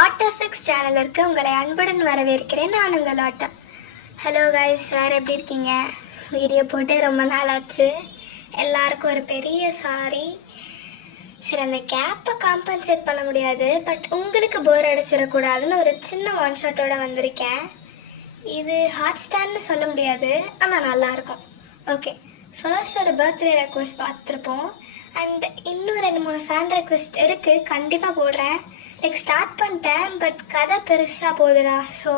ஆர்ட்எஃப்எக்ஸ் சேனலிற்கு உங்களை அன்புடன் வரவேற்கிறேன். நான் உங்கள் ஆட்டா. ஹலோ கைஸ், வேறு எப்படி இருக்கீங்க? வீடியோ போட்டு ரொம்ப நாள் ஆச்சு. எல்லாருக்கும் ஒரு பெரிய சாரி. சரி, அந்த கேப்பை காம்பன்சேட் பண்ண முடியாது, பட் உங்களுக்கு போர் அடிச்சிடக்கூடாதுன்னு ஒரு சின்ன ஒன் ஷாட்டோட வந்திருக்கேன். இது ஹாட் ஸ்டாண்ட்னு சொல்ல முடியாது, ஆனால் நல்லாயிருக்கும். ஓகே, ஃபர்ஸ்ட் ஒரு பர்த்டே ரெக்வஸ்ட் பார்த்துருப்போம். அண்ட் இன்னும் 2-3 ஃபேன் ரெக்வெஸ்ட் இருக்குது, கண்டிப்பாக போடுறேன். ஸ்டார்ட் பண்ணிட்டேன், பட் கதை பெருசாக போகுதுடா. ஸோ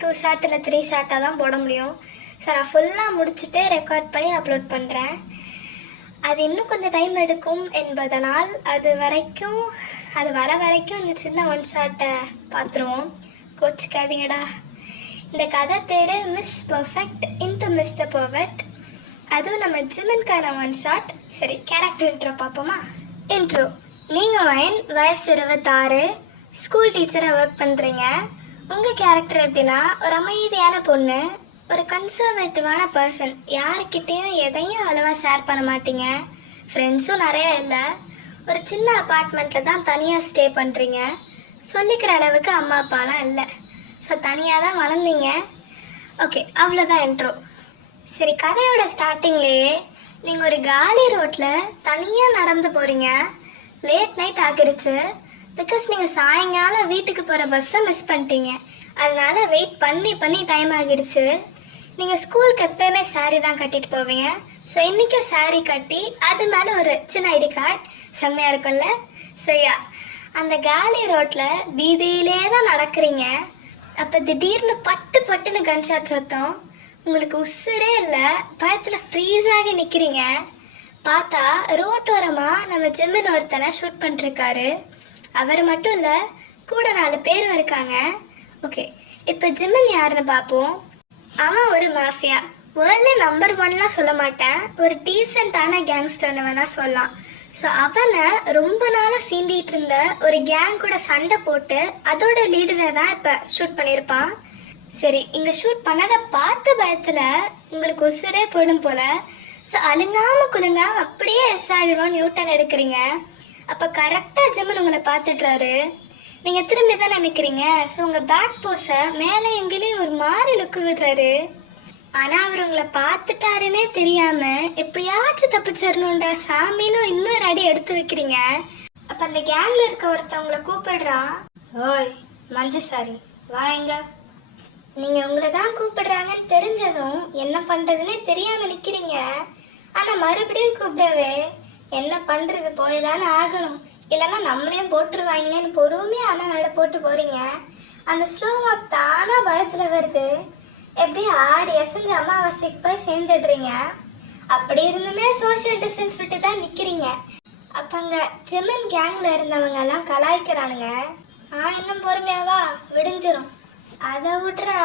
2 ஷார்ட் இல்லை 3 ஷார்ட்டாக தான் போட முடியும். ஸோ நான் ஃபுல்லாக முடிச்சுட்டு ரெக்கார்ட் பண்ணி அப்லோட் பண்ணுறேன். அது இன்னும் கொஞ்சம் டைம் எடுக்கும் என்பதனால் அது வர வரைக்கும் இந்த சின்ன ஒன் ஷார்ட்டை பார்த்துருவோம். கோச்சிக்காதீங்கடா. இந்த கதை பேர் miss perfect into mister perfect. அதுவும் நம்ம ஜிமின்கான ஒன் ஷாட். சரி, கேரக்டர் இன்ட்ரோ பார்ப்போமா? இன்ட்ரோ. நீங்கள் வயசு 26, ஸ்கூல் டீச்சராக ஒர்க் பண்ணுறீங்க. உங்கள் கேரக்டர் எப்படின்னா, ஒரு அமைதியான பொண்ணு, ஒரு கன்சர்வேட்டிவான பர்சன். யாருக்கிட்டேயும் எதையும் அளவாக ஷேர் பண்ண மாட்டீங்க. ஃப்ரெண்ட்ஸும் நிறையா இல்லை. ஒரு சின்ன அப்பார்ட்மெண்ட்டில் தான் தனியாக ஸ்டே பண்ணுறீங்க. சொல்லிக்கிற அளவுக்கு அம்மா அப்பாலாம் இல்லை. ஸோ தனியாக தான் வளர்ந்தீங்க. ஓகே, அவ்வளோதான் இன்ட்ரோ. சரி, கதையோட ஸ்டார்டிங்லேயே நீங்கள் ஒரு காலி ரோட்டில் தனியாக நடந்து போகிறீங்க. லேட் நைட் ஆகிருச்சு. பிகாஸ் நீங்கள் சாயங்காலம் வீட்டுக்கு போகிற பஸ்ஸை மிஸ் பண்ணிட்டீங்க. அதனால் வெயிட் பண்ணி டைம் ஆகிடுச்சு. நீங்கள் ஸ்கூலுக்கு எப்போயுமே சாரீ தான் கட்டிட்டு போவீங்க. ஸோ இன்றைக்கும் சாரீ கட்டி அது மேலே ஒரு சின்ன ஐடி கார்டு. செம்மையாக இருக்கும்ல? சரியா, அந்த காலி ரோட்டில் வீதியிலே தான் நடக்கிறீங்க. அப்போ திடீர்னு பட்டுன்னு கன்ஷாட் சத்தம். உங்களுக்கு உசுரே இல்லை, பயத்தில் ஃப்ரீஸ் ஆகி நிற்கிறீங்க. பார்த்தா ரோட்டோரமாக நம்ம ஜிம்மின் ஒருத்தனை ஷூட் பண்ணிருக்காரு. அவர் மட்டும் இல்லை, கூட 4 பேரும் இருக்காங்க. ஓகே, இப்போ ஜிம்மின் யாருன்னு பார்ப்போம். அவன் ஒரு மாஃபியா. வேர்ல்ட்ல நம்பர் 1லாம் சொல்ல மாட்டேன், ஒரு டீசெண்டான கேங்ஸ்டர்னு வேணால் சொல்லலாம். ஸோ அவனை ரொம்ப நாளாக சீண்டிகிட்டு இருந்த ஒரு கேங் கூட சண்டை போட்டு அதோட லீடரை தான் இப்போ ஷூட் பண்ணியிருப்பான். சரி, இங்கே ஷூட் பண்ணதை பார்த்த பயத்தில் உங்களுக்கு உசுரே போடும் போல். ஸோ குலுங்காமல் அப்படியே எஸ் ஆகிடுவோன்னு யூட்டன் எடுக்கிறீங்க. அப்போ கரெக்டாக ஜிம்மன் உங்களை பார்த்துட்றாரு. நீங்கள் திரும்பி தான் நினைக்கிறீங்க. ஸோ உங்கள் பேக் போஸை மேலே எங்கேயும் ஒரு மாதிரி லுக்கு விடுறாரு. ஆனால் அவர் உங்களை பார்த்துட்டாருன்னே தெரியாமல் எப்படியாச்சும் தப்பிச்சிடணுண்டா சாமின்னு இன்னொரு அடி எடுத்து வைக்கிறீங்க. அப்போ அந்த கேங்கில் இருக்க ஒருத்தவங்களை கூப்பிடுறான். ஓய் மஞ்சு சாரி, வாங்க. நீங்கள் உங்களை தான் கூப்பிடுறாங்கன்னு தெரிஞ்சதும் என்ன பண்ணுறதுன்னே தெரியாமல் நிற்கிறீங்க. ஆனால் மறுபடியும் கூப்பிடவே என்ன பண்ணுறது, போய் தானே ஆகணும், இல்லைன்னா நம்மளையும் போட்டுருவாங்களேன்னு பொறுமையாக ஆனால் நட போட்டு போகிறீங்க. அந்த ஸ்லோ வாக் தானாக பயத்தில் வருது. எப்படியும் ஆடி அசைஞ்சு அமாவாசைக்கு போய் சேர்ந்துடுறீங்க. அப்படி இருந்துமே சோஷியல் டிஸ்டன்ஸ் விட்டு தான் நிற்கிறீங்க. அப்போ அங்கே ஜிம்மின் கேங்கில் இருந்தவங்க எல்லாம் கலாய்க்கிறானுங்க. இன்னும் பொறுமையாவா, விடிஞ்சிரும். அதை விட்றா,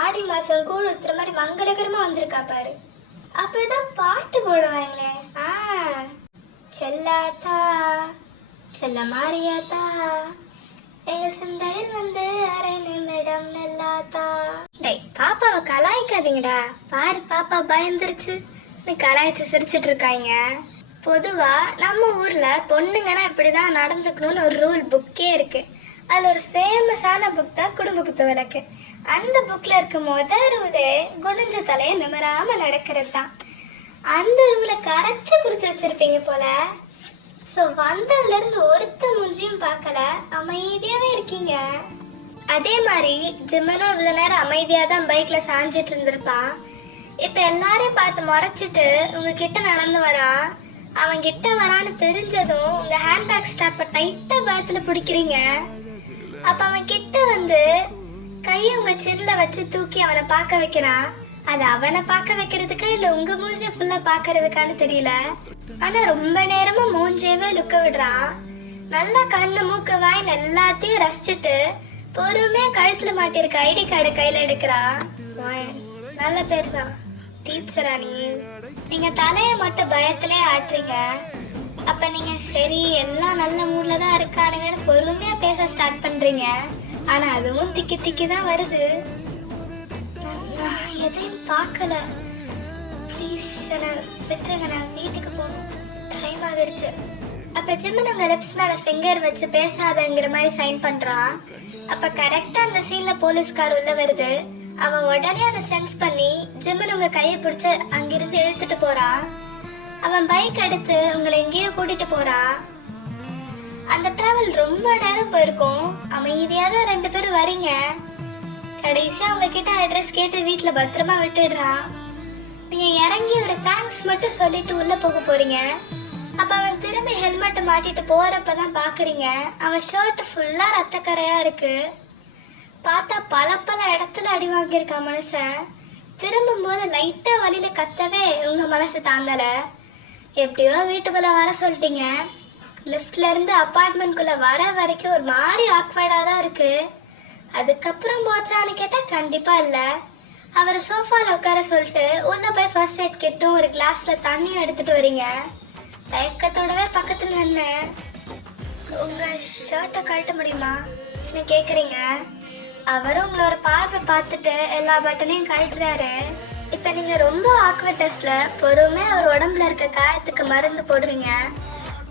ஆடி மாதம் கூழ் ஊத்துற மாதிரி மங்களகரமாக வந்திருக்கா பாரு. அப்போ ஏதோ பாட்டு போடுவாங்களே, செல்லாத்தா செல்ல மாரியாத்தா எங்கள் சிந்தையில் வந்து அரை நிமிடம் நெல்லாத்தா. டேய், பாப்பாவை கலாய்க்காதீங்கடா. பாரு, பாப்பா பயந்துருச்சு. கலாய்ச்சி சிரிச்சிட்டு இருக்காங்க. பொதுவாக நம்ம ஊரில் பொண்ணுங்கன்னா இப்படி தான் நடந்துக்கணும்னு ஒரு ரூல் புக்கே இருக்குது. அதில் ஒரு ஃபேமஸான புக் தான் குடும்ப குத்து விளக்கு. அந்த புக்கில் இருக்க ரூலே குனிஞ்ச தலையை நிமிராமல் நடக்கிறது தான். அந்த ரூலை கரைச்சி குடிச்சு வச்சுருப்பீங்க போல. ஸோ வந்ததுலேருந்து ஒருத்த மூஞ்சியும் பார்க்கல, அமைதியாகவே இருக்கீங்க. அதே மாதிரி ஜிம்மனும் இவ்வளோ நேரம் அமைதியாக தான் பைக்கில் சாஞ்சிட்டு இருந்திருப்பான். இப்போ எல்லாரையும் பார்த்து முறைச்சிட்டு உங்ககிட்ட நடந்து வரான். அவன் கிட்ட வரான்னு தெரிஞ்சதும் உங்கள் ஹேண்ட்பேக் ஸ்டாப்பை டைட்டாக பயத்தில் பிடிக்கிறீங்க. அப்ப அவன் கிட்ட வந்து கையை உங்க சில்ல வச்சு தூக்கி அவனை பார்க்க வைக்கிறான். அது அவனை பார்க்க வைக்கிறதுக்கா இல்ல உங்க மூஞ்சிய ஃபுல்லா பாக்குறதுக்கான்னு தெரியல. ஆனா ரொம்ப நேரமா மூஞ்சேவே லுக்க விடுறான். நல்லா கண்ணு மூக்கு வாய் எல்லாத்தையும் ரசிச்சுட்டு பொறுமையா கழுத்துல மாட்டிருக்க ஐடி கார்டை கையில எடுக்கிறான். நல்ல பேர் தான், டீச்சரா நீங்க தலைய மட்டும் பயத்திலே ஆட்டுறீங்க. அப்ப நீங்க சரி எல்லாம் நல்ல மூட்ல தான் இருக்கானுங்கன்னு பொறுமையா பேச ஸ்டார்ட் பண்றீங்க. ஆனா அதுவும் திக்கி தான் வருது. நான் எதையும் பார்க்கல, ப்ளீஸ் விட்டுருங்க, நான் வீட்டுக்கு போகணும், டைம் ஆகிடுச்சு. அப்ப ஜிம்மன் உங்க லிப்ஸ் மேல ஃபிங்கர் வச்சு பேசாதங்கிற மாதிரி சைன் பண்றான். அப்ப கரெக்டா அந்த சீன்ல போலீஸ்கார் உள்ள வருது. அவன் உடனே அதை சென்ஸ் பண்ணி ஜிம்மன் உங்க கையை பிடிச்சு அங்கிருந்து இழுத்துட்டு போறான். அவன் பைக் எடுத்து உங்களை எங்கேயோ கூட்டிட்டு போறான். அந்த டிராவல் ரொம்ப நேரம் போயிருக்கும். அமைதியா தான் 2 பேரும் வரீங்க. கடைசியா அவங்க கிட்ட அட்ரஸ் கேட்டு வீட்டுல பத்திரமா விட்டுடுறான். நீங்க இறங்கி ஒரு தேங்க்ஸ் மட்டும் சொல்லிட்டு உள்ள போக போறீங்க. அப்ப அவன் திரும்பி ஹெல்மெட்டை மாட்டிட்டு போறப்பதான் பாக்குறீங்க அவன் ஷர்ட் ஃபுல்லா ரத்தக்கரையா இருக்கு. பார்த்தா பல இடத்துல அடி வாங்கியிருக்கான் மனுஷன். திரும்பும் போது லைட்டா வழியில கத்தவே உங்க மனசு தாங்கல. எப்படியோ வீட்டுக்குள்ள வர சொல்லிட்டீங்க. லிஃப்ட்ல இருந்து அப்பார்ட்மெண்ட்குள்ள வர வரைக்கும் ஒரு மாதிரி ஆக்வர்டா தான் இருக்கு. அதுக்கப்புறம் போச்சான்னு கேட்டா கண்டிப்பா இல்ல. அவர் சோஃபால உட்கார சொல்லிட்டு உள்ள போய் ஃபர்ஸ்ட் எய்ட் கிட்டும் ஒரு கிளாஸ்ல தண்ணியும் எடுத்துட்டு வரீங்க. தயக்கத்தோடவே பக்கத்துல நின்று உங்க ஷர்ட்டை கழட்ட முடியுமா கேக்குறீங்க. அவரும் உங்களோட பார்வை பார்த்துட்டு எல்லா பட்டனையும் கழட்டுறாரு. இப்ப நீங்க ரொம்ப ஆக்வர்டஸ்ல பொறுமையா அவர் உடம்புல இருக்க காயத்துக்கு மருந்து போடுறீங்க.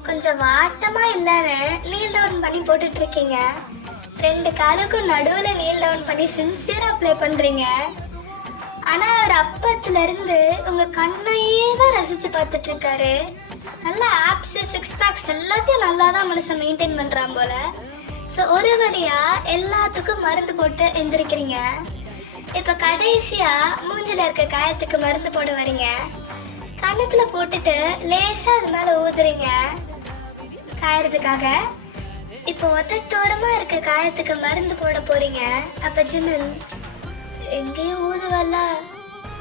கொஞ்சம் வாட்டமா இல்லைன்னு நீல் டவுன் பண்ணி போட்டுட்டு இருக்கீங்க. 2 காலுக்கும் நடுவுல நீல் டவுன் பண்ணி சின்சியரா அப்ளை பண்றீங்க. ஆனா அவர் அப்பத்துல இருந்து உங்க கண்ணையே தான் ரசிச்சு பார்த்துட்டு இருக்காரு. நல்ல ஆப்ஸ் 6 பேக்ஸ் எல்லாத்தையும் நல்லா தான் மனுஷன் மெயின்டைன் பண்றான் போல. ஸோ ஒரு வழியா எல்லாத்துக்கும் மருந்து போட்டு எந்திரிக்கிறீங்க. இப்ப கடைசியா மூஞ்சில இருக்க காயத்துக்கு மருந்து போட வரீங்க. கண்ணத்துல போட்டுட்டு லேசா அது மேல ஊதுறீங்க காயறதுக்காக. இப்போ ஒத்தட்டோரமா இருக்க காயத்துக்கு மருந்து போட போறீங்க. அப்ப ஜிம்மன் எங்கேயும் ஊதுவல்ல.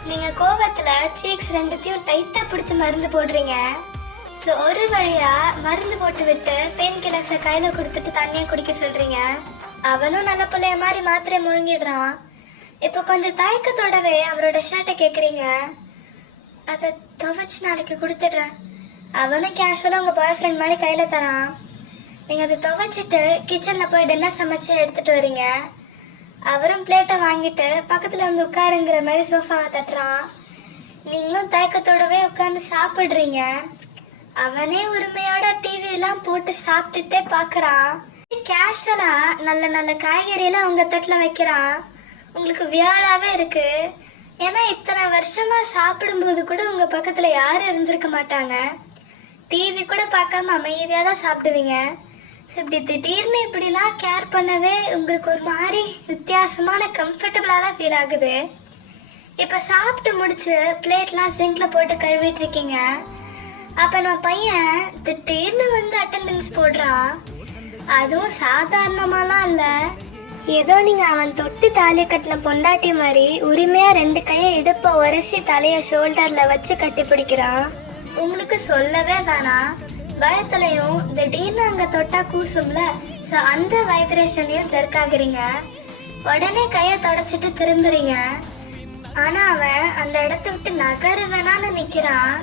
நீங்க கோபத்துல சீக்ஸ் 2த்தையும் டைட்டா பிடிச்சு மருந்து போடுறீங்க. ஸோ ஒரு வழியா மருந்து போட்டு விட்டு பெயின் கிளஸை கையில கொடுத்துட்டு தண்ணியை குடிக்க சொல்றீங்க. அவனும் நல்ல பிள்ளைய மாதிரி மாத்திரை முழுங்கிடுறான். இப்போ கொஞ்சம் தயக்கத்தோடவே அவரோட ஷர்ட்டை கேட்குறீங்க. அதை துவைச்சு நாளைக்கு கொடுத்துடுறேன். அவனும் கேஷுவலாக உங்கள் பாய் ஃப்ரெண்ட் மாதிரி கையில் தரான். நீங்கள் அதை துவைச்சிட்டு கிச்சனில் போய் டின்னர் சமைச்சு எடுத்துகிட்டு வரீங்க. அவரும் பிளேட்டை வாங்கிட்டு பக்கத்தில் வந்து உட்காருங்கிற மாதிரி சோஃபாவை தட்டுறான். நீங்களும் தயக்கத்தோடவே உட்காந்து சாப்பிட்றீங்க. அவனே உரிமையோட டிவிலாம் போட்டு சாப்பிட்டுட்டே பார்க்குறான். கேஷுவலா நல்ல நல்ல காய்கறியெல்லாம் உங்கள் தட்டில் வைக்கிறான். உங்களுக்கு வியாழாவே இருக்கு. ஏன்னா இத்தனை வருஷமா சாப்பிடும்போது கூட உங்கள் பக்கத்தில் யாரும் இருந்திருக்க மாட்டாங்க. டிவி கூட பார்க்காம அமைதியாக தான் சாப்பிடுவீங்க. ஸோ இப்படி திடீர்னு இப்படிலாம் கேர் பண்ணவே உங்களுக்கு ஒரு மாதிரி வித்தியாசமான கம்ஃபர்டபுளாக தான் ஃபீல் ஆகுது. இப்போ சாப்பிட்டு முடிச்சு பிளேட்லாம் சிங்கில் போட்டு கழுவிட்டு இருக்கீங்க. அப்போ நம்ம பையன் திடீர்னு வந்து அட்டெண்டன்ஸ் போடுறான். அதுவும் சாதாரணமாலாம் இல்லை. ஏதோ நீங்கள் அவன் தொட்டு தாலி கட்டின பொண்டாட்டி மாதிரி உரிமையாக 2 கையை இடுப்பை உரசி தலையை ஷோல்டரில் வச்சு கட்டி பிடிக்கிறான். உங்களுக்கு சொல்லவே வேணாம். பயத்துலையும் திடீர்னு அங்கே தொட்டா கூசும்ல, ஸோ அந்த வைப்ரேஷன்லையும் ஜெர்க் ஆகுறீங்க. உடனே கையை தொடச்சிட்டு திரும்புறீங்க. ஆனால் அவன் அந்த இடத்த விட்டு நகரு வேணான்னு நிற்கிறான்.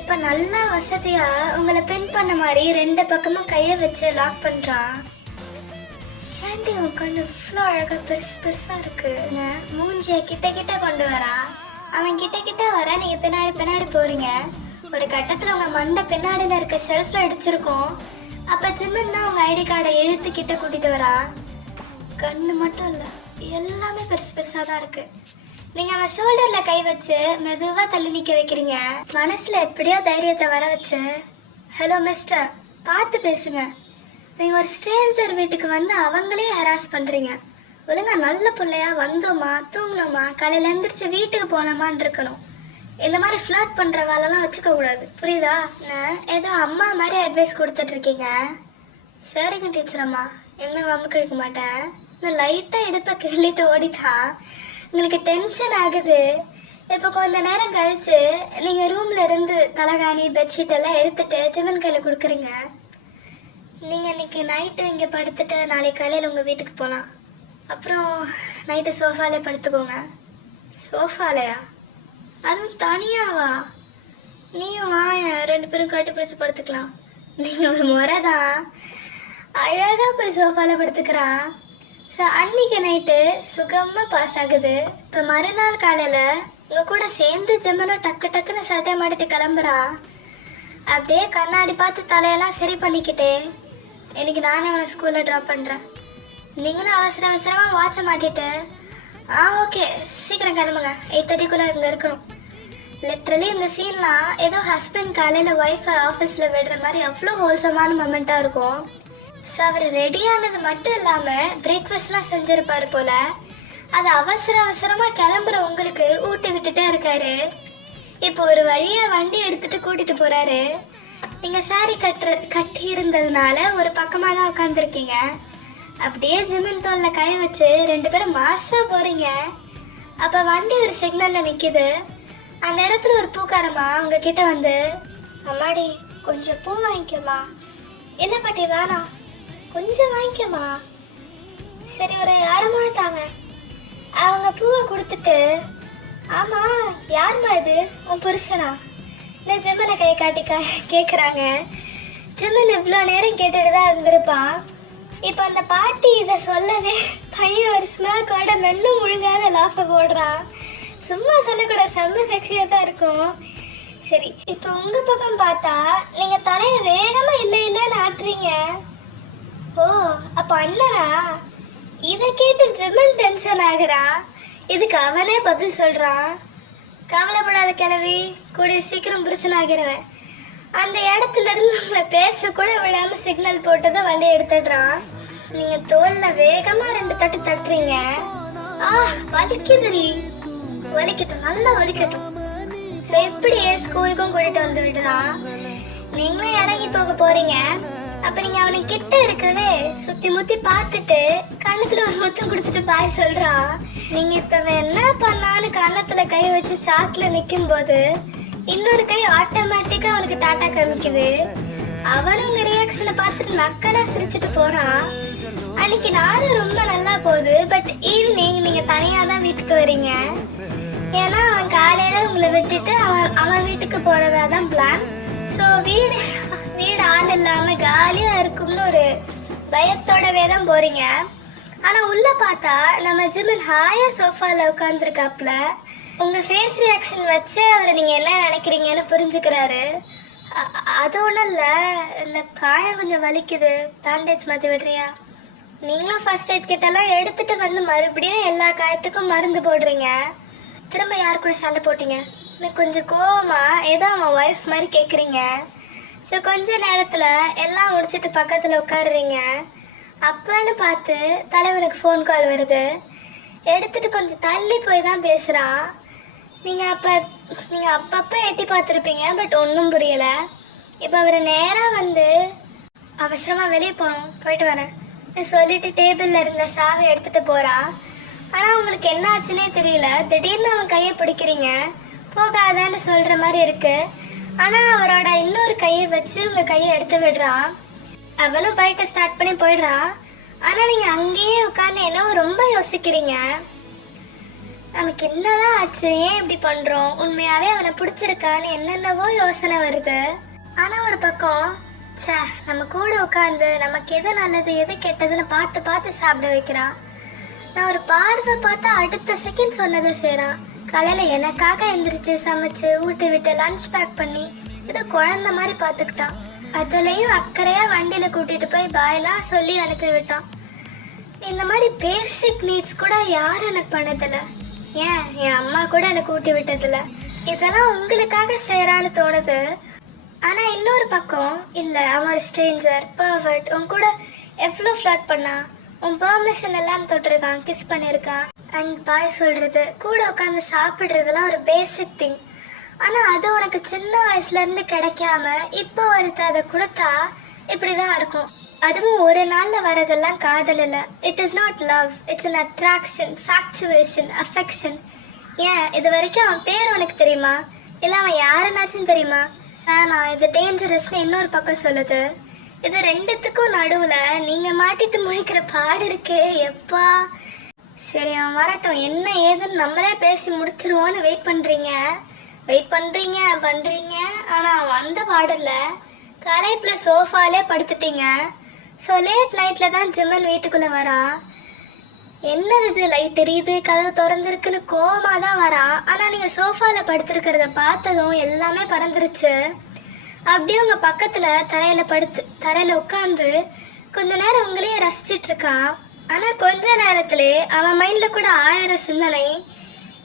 இப்போ நல்லா வசதியா உங்களை பின் பண்ண மாதிரி 2 பக்கமும் கையை வச்சு லாக் பண்றான். ஏண்டி உன் கண்ணு இவ்வளோ அழகா பெருசா இருக்குங்க. மூஞ்சிய கிட்ட கொண்டு வரா. அவன் கிட்ட வர நீங்க பின்னாடி போறீங்க. ஒரு கட்டத்துல உங்க மண்டை பின்னாடியில இருக்க ஷெல்ஃப்ல அடிச்சிருக்கோம். அப்ப ஜிம்மன் தான் உங்க ஐடி கார்டை இழுத்து கிட்ட கூட்டிட்டு வரா. கண்ணு மட்டும் இல்ல, எல்லாமே பெருசா தான் இருக்கு. நீங்க அவன் ஷோல்டர்ல கை வச்சு மெதுவா தள்ளி நிக்க வைக்கிறீங்க. மனசுல எப்படியோ தைரியத்தை வர வச்சு, ஹலோ மிஸ்டர், பார்த்து பேசுங்க. நீங்க ஒரு ஸ்ட்ரேஞ்சர் வீட்டுக்கு வந்து அவங்களே ஹராஸ் பண்றீங்க. ஒழுங்கா நல்ல பிள்ளையா வந்தோமா தூங்கினோமா காலையில எழுந்திரிச்சு வீட்டுக்கு போனோமான்னு இருக்கணும். இந்த மாதிரி ஃப்ளர்ட் பண்ற வேலைலாம் வச்சுக்க கூடாது, புரியுதா? ஏதோ அம்மா மாதிரி அட்வைஸ் கொடுத்துட்டு இருக்கீங்க. சரிங்க டீச்சர் அம்மா, என்ன வம்புக்கு எடுக்க மாட்டேன். இந்த லைட்டா இடுப்பை கிள்ளிட்டு ஓடிட்டா உங்களுக்கு டென்ஷன் ஆகுது. இப்போ கொஞ்ச நேரம் கழிச்சு நீங்க ரூம்ல இருந்து தலகாணி பெட்ஷீட் எல்லாம் எடுத்துட்டு ஜிம்மன் கையில கொடுக்குறீங்க. நீங்க இன்னைக்கு நைட்டு இங்க படுத்துட்டு நாளைக்கு காலையில உங்க வீட்டுக்கு போகலாம். அப்புறம் நைட்டு சோஃபாலே படுத்துக்கோங்க. சோஃபாலையா? அதுவும் தனியாவா? நீயும் வாய, 2 பேரும் கட்டி பிடிச்சி படுத்துக்கலாம். நீங்க ஒரு முறை தான் அழகா போய் சோஃபால படுத்துக்கிறா. ஸோ அன்னைக்கு நைட்டு சுகமாக பாஸ் ஆகுது. இப்போ மறுநாள் காலையில் உங்கள் கூட சேர்ந்து ஜிம்மனும் டக்குன்னு சட்டை மாட்டிட்டு கிளம்புறா. அப்படியே கண்ணாடி பார்த்து தலையெல்லாம் சரி பண்ணிக்கிட்டு இன்னைக்கு நானே அவனை ஸ்கூலில் ட்ராப் பண்ணுறேன். நீங்களும் அவசர அவசரமாக வாட்சை மாட்டிட்டு ஓகே சீக்கிரம் கிளம்புங்க, 8:30க்குள்ளே இங்கே இருக்கணும். லிட்ரலி இந்த சீன்லாம் ஏதோ ஹஸ்பண்ட் காலையில் ஒய்ஃபை ஆஃபீஸில் விடுற மாதிரி அவ்வளோ ஹோல்சமான மொமெண்ட்டாக இருக்கும். ஸோ அவர் ரெடியானது மட்டும் இல்லாமல் பிரேக்ஃபாஸ்ட்லாம் செஞ்சுருப்பார் போல். அது அவசர அவசரமாக கிளம்புற உங்களுக்கு ஊட்டி விட்டுட்டே இருக்காரு. இப்போ ஒரு வழியாக வண்டி எடுத்துகிட்டு கூட்டிகிட்டு போகிறாரு. நீங்கள் சாரி கட்டி இருந்ததுனால ஒரு பக்கமாக தான் உட்காந்துருக்கீங்க. அப்படியே ஜிமின் தோலில் கை வச்சு 2 பேரும் மாசாக போகிறீங்க. அப்போ வண்டி ஒரு சிக்னலில் நிற்கிது. அந்த இடத்துல ஒரு பூக்காரம்மா உங்ககிட்ட வந்து, அம்மாடி கொஞ்சம் பூ வாங்கிக்கோமா. இல்லை பாட்டி வேணாம், கொஞ்சம் வாங்கிக்கோமா. சரி ஒரு 1/2 முழம் தாங்க. அவங்க பூவை கொடுத்துட்டு, ஆமாம் யாருமா இது, உன் புருஷனா? இல்லை ஜிம்மனை கை காட்டி கேட்குறாங்க. ஜிம்மன் இவ்வளோ நேரம் கேட்டுட்டு தான் இருந்திருப்பான். இப்போ அந்த பாட்டி இதை சொல்லவே பையன் ஒரு ஸ்நாக்கோட மென்னு முழுங்காத லாஃபை போடுறான். சும்மா சொல்லக்கூட செம்ம செக்ஸியாக தான் இருக்கும். சரி இப்போ உங்கள் பக்கம் பார்த்தா நீங்கள் தலையை வேகமாக இல்லை இல்லைன்னு ஆட்டுறீங்க. ஓ அப்போ அண்ணனா? இதை கேட்டு ஜிம்மன் டென்ஷன் ஆகுறான். இதுக்கு அவனே பதில் சொல்கிறான், கவலைப்படாத கிழவி, கூடிய சீக்கிரம் புருஷன் ஆகிடுவேன். அந்த இடத்துல இருந்து உங்களை பேச கூட விடாம சிக்னல் போட்டதை வண்டி எடுத்துடுறான். நீங்க தோல்ல வேகமா 2 தட்டு தட்டுறீங்க. வலிக்குதுரி, வலிக்கட்டும், நல்லா வலிக்கட்டும். எப்படியே ஸ்கூலுக்கும் கூட்டிட்டு வந்து விடுறான். நீங்களும் இறங்கி போக போறீங்க. அப்ப நீங்க அவனை கிட்ட இருக்கவே சுத்தி முத்தி பார்த்துட்டு கண்ணத்துல ஒரு முத்தம் கொடுத்துட்டு பாய் சொல்றான். நீங்க இப்ப என்ன பண்ணான்னு கண்ணத்துல கை வச்சு சாக்குல நிக்கும் போது இன்னொரு கை ஆட்டோமேட்டிக்கா அவனுக்கு டாட்டா காமிக்குது. அவன் உங்க ரியாக்ஷனை பார்த்துட்டு நக்கலா சிரிச்சுட்டு போறான். அன்னைக்கு நானும் ரொம்ப நல்லா போகுது. பட் ஈவினிங் நீங்க தனியா தான் வீட்டுக்கு வரீங்க. ஏன்னா அவன் காலையில உங்களை விட்டுட்டு அவன் வீட்டுக்கு போறதா தான் பிளான். ஸோ வீடு ஆள் இல்லாம காலியா இருக்கும்னு ஒரு பயத்தோடவே தான் போறீங்க. ஆனா உள்ள பார்த்தா நம்ம ஜிம்மன் ஹாயா சோஃபால உட்காந்துருக்காப்ல. உங்க ஃபேஸ் ரியாக்ஷன் வச்சு அவரை நீங்க என்ன நினைக்கிறீங்கன்னு புரிஞ்சுக்கிறாரு. அது ஒன்றும் இல்லை, இந்த காயம் கொஞ்சம் வலிக்குது, பேண்டேஜ் மாற்றி விடுறியா? நீங்களும் ஃபர்ஸ்ட் எய்ட் கிட்டலாம் எடுத்துட்டு வந்து மறுபடியும் எல்லா காயத்துக்கும் மருந்து போடுறீங்க. திரும்ப யார் கூட சண்டை போட்டீங்க? எனக்கு கொஞ்சம் கோவமா ஏதோ அவன் ஒய்ஃப் மாதிரி கேட்குறீங்க. ஸோ கொஞ்ச நேரத்தில் எல்லாம் முடிச்சுட்டு பக்கத்தில் உட்காடுறீங்க. அப்பன்னு பார்த்து தலைவனுக்கு ஃபோன் கால் வருது. எடுத்துட்டு கொஞ்சம் தள்ளி போய் தான் பேசுகிறான். நீங்கள் அப்பப்போ எட்டி பார்த்துருப்பீங்க, பட் ஒன்றும் புரியலை. இப்போ அவர் நேராக வந்து அவசரமாக வெளியே போயிட்டு வரேன் சொல்லிட்டு டேபிளில் இருந்த சாவை எடுத்துகிட்டு போகிறான். ஆனால் உங்களுக்கு என்ன ஆச்சுன்னே தெரியல. திடீர்னு அவன் கையை பிடிக்கிறீங்க. போகாதான்னு சொல்கிற மாதிரி இருக்குது. ஆனால் அவரோட இன்னொரு கையை வச்சு உங்கள் கையை எடுத்து விடுறான். அவனும் பைக்கை ஸ்டார்ட் பண்ணி போயிடுறான். ஆனால் நீங்கள் அங்கேயே உட்காந்து என்ன ரொம்ப யோசிக்கிறீங்க. நமக்கு என்னதான் ஆச்சு, ஏன் இப்படி பண்ணுறோம், உண்மையாகவே அவனை பிடிச்சிருக்கான்னு என்னென்னவோ யோசனை வருது. ஆனால் ஒரு பக்கம் நம்ம கூட உட்காந்து நமக்கு எது நல்லது எது கெட்டதுன்னு பார்த்து பார்த்து சாப்பிட வைக்கிறான். நான் ஒரு பார்வை பார்த்தா அடுத்த செகண்ட் சொன்னதை செய்கிறான். காலையில் எனக்காக எந்திரிச்சு சமைச்சு ஊட்டி விட்டு லஞ்ச் பேக் பண்ணி ஏதோ குழந்த மாதிரி பார்த்துக்கிட்டான். அதுலேயும் அக்கறையாக வண்டியில் கூட்டிகிட்டு போய் பாயெல்லாம் சொல்லி அனுப்பி விட்டான். இந்த மாதிரி பேசிக் நீட்ஸ் கூட யாரும் எனக்கு பண்ணதில்ல. ஏன் என் அம்மா கூட எனக்கு ஊட்டி விட்டதில்ல. இதெல்லாம் உங்களுக்காக செய்கிறான்னு தோணுது. ஆனால் இன்னொரு பக்கம் இல்லை, அவன் ஒரு ஸ்ட்ரேஞ்சர், பர்ஃபெக்ட், உன் கூட எவ்வளோ ஃப்ளர்ட் பண்ணான், உன் பெர்மிஷன் எல்லாம் தொட்டிருக்கான், கிஸ் பண்ணியிருக்கான், அண்ட் பாய் சொல்கிறது, கூட உட்காந்து சாப்பிட்றதுலாம் ஒரு பேசிக் திங். ஆனால் அது உனக்கு சின்ன வயசுலேருந்து கிடைக்காம இப்போ ஒருத்தர் அதை கொடுத்தா இப்படி தான் இருக்கும். அதுவும் ஒரு நாளில் வரதெல்லாம் காதல் இல்லை. It is not love, it's an attraction, infatuation, affection. ஏன் இது வரைக்கும் அவன் பேர் உனக்கு தெரியுமா? இல்லை அவன் யாருன்னாச்சும் தெரியுமா? வேணாம், இது டேஞ்சரஸ்னு இன்னொரு பக்கம் சொல்லுது. இது ரெண்டுத்துக்கும் நடுவில் நீங்கள் மாட்டிட்டு முழிக்கிற பாடு இருக்கே எப்பா. சரி அவன் வரட்டும், என்ன ஏதுன்னு நம்மளே பேசி முடிச்சிருவோன்னு வெயிட் பண்ணுறீங்க. ஆனால் அவன் வந்த பாடில்லை. கலைப்பில் சோஃபாலே படுத்துட்டீங்க. ஸோ லேட் நைட்டில் தான் ஜிம்மன் வீட்டுக்குள்ளே வரான். என்னது இது, லைட் தெரியுது, கதவு திறந்துருக்குன்னு கோவமாக தான் வரான். ஆனால் நீங்கள் சோஃபாவில் படுத்துருக்கிறத பார்த்ததும் எல்லாமே பறந்துருச்சு. அப்படியே உங்க பக்கத்துல தரையில உட்காந்து கொஞ்ச நேரம் உங்களையே ரசிச்சிட்டு இருக்கான். ஆனா கொஞ்ச நேரத்திலே அவன் மைண்ட்ல கூட 1000 சிந்தனை.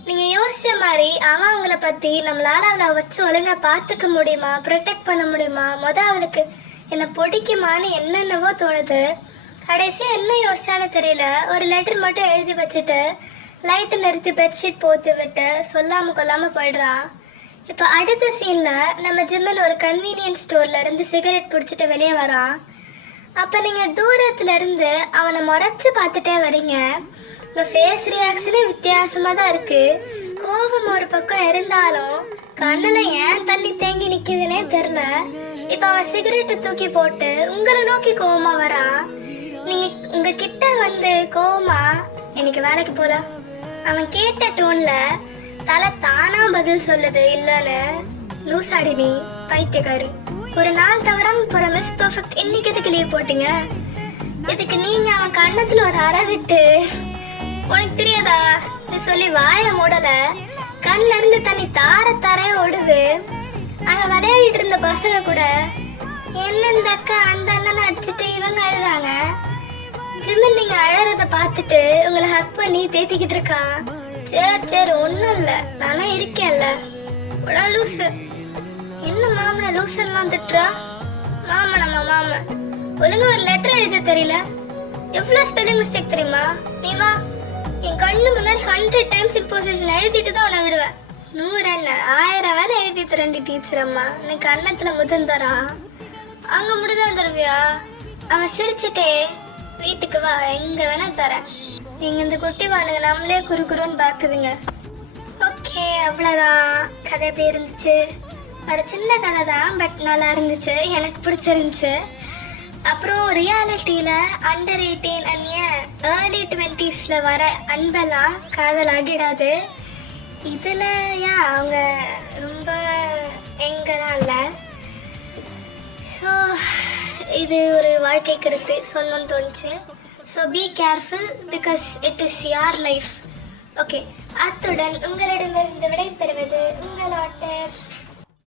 நீங்க யோசிச்ச மாதிரி அவன் அவங்கள பத்தி நம்மளால அவளை வச்சு ஒழுங்கா பார்த்துக்க முடியுமா, ப்ரொடெக்ட் பண்ண முடியுமா, அவளுக்கு என்ன பிடிக்குமான்னு என்னென்னவோ தோணுது. கடைசியா என்ன யோசிச்சான்னு தெரியல, ஒரு லெட்டர் மட்டும் எழுதி வச்சுட்டு லைட்டை நிறுத்தி பெட்ஷீட் போத்து விட்டு சொல்லாம கொல்லாம போயிடுறான். இப்போ அடுத்த சீன்ல நம்ம ஜிம்மன் ஒரு கன்வீனியன்ஸ் ஸ்டோர்ல இருந்து சிகரெட் பிடிச்சிட்டு வெளியே வரான். அப்ப நீங்க தூரத்துல இருந்து அவனை முறைச்சு பார்த்துட்டே வரீங்க. உங்க ஃபேஸ் ரியாக்ஷனே வித்தியாசமா தான் இருக்கு. கோபம் ஒரு பக்கம் இருந்தாலும் கண்ணுல ஏன் தண்ணி தேங்கி நிக்குதுன்னே தெரியல. இப்ப அவன் சிகரெட்டை தூக்கி போட்டு உங்களை நோக்கி கோவமா வரான். நீங்க உங்க கிட்ட வந்து கோவமா இன்னைக்கு வேலைக்கு போல அவன் கேட்ட டோன்ல தலை தானா பதில் சொல்லுது, இல்லன்னு லூசாடி நீ பைத்தியக்காரி, ஒரு நாள் தவறாம போற மிஸ் பர்ஃபெக்ட் இன்னைக்கு எதுக்கு லீவ் போட்டீங்க, இதுக்கு நீங்க அவன் கண்ணத்துல ஒரு அறை விட்டு உனக்கு தெரியாதா நீ சொல்லி வாய மூடல. கண்ல இருந்து தண்ணி தார ஓடுது. அங்க விளையாடிட்டு இருந்த பசங்க கூட என்ன இந்த அக்கா அந்த அண்ணன் அடிச்சுட்டு இவங்க அழுறாங்க. ஜிம்மன் நீங்க அழறத பார்த்துட்டு உங்களை ஹக் பண்ணி தேத்திக்கிட்டு இருக்கான். சரி ஒண்ணும் இல்ல, நானா இருக்கேன்ல. உடா லூசு, என்ன மாமன லூசன்லாம் திட்டுறா? மாமன் ஒழுங்கா ஒரு லெட்டர் எழுத தெரியல, எவ்வளவு ஸ்பெல்லிங் மிஸ்டேக் தெரியுமா? நீ வா, என் கண்ணு முன்னாடி 100 டைம்ஸ் இம்போசிஷன் எழுதிட்டு தான் உன்னை விடுவேன். 100 என்ன 1000 வேலை எழுதி தரண்டி டீச்சர் அம்மா. நீ கண்ணத்துல முதன் தரான், அங்க முடிதான் தருவியா? அவன் சிரிச்சுட்டே வீட்டுக்கு வா, எங்க வேணா தரேன். நீங்க இந்த குட்டி வானுங்க நம்மளே குறுன்னு பாக்குதுங்க. ஓகே, அவ்வளவுதான். கதை எப்படி இருந்துச்சு? ஒரு சின்ன கதை தான், பட் நல்லா இருந்துச்சு, எனக்கு பிடிச்சிருந்துச்சு. அப்புறம் ரியாலிட்டியில அண்டர் 18 அண்ட் ஏர்லி 20s வர அன்பெல்லாம் காதல் ஆகிடாது. இதுல ஏன் அவங்க ரொம்ப எங்கெல்லாம் இல்லை. ஸோ இது ஒரு வாழ்க்கை கருத்து சொல்லணும்னு தோணுச்சு. So be careful because it is your life. Okay, அத்துடன் உங்களிடமிருந்து விடைபெறுவது உங்களோட